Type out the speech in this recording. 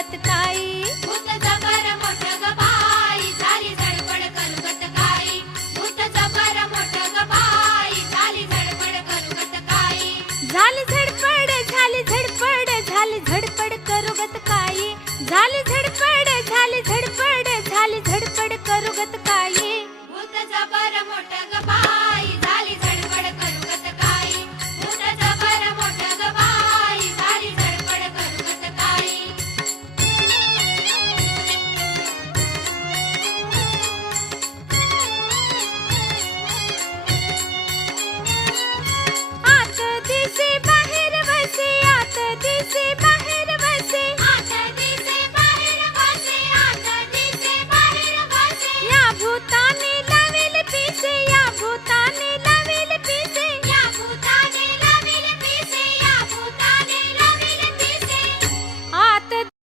करुगत काई. भूत जबर मोठं ग बाई, झाली झडपड करुगत काई. भूत जबर मोठं ग बाई, झाली झडपड करुगत काई. झाली झडपड झाली झडपड झाली झडपड करुगत काई. झाली झडपड झाली झडपड झाली झडपड करुगत काई. भूत जबर मोठं ग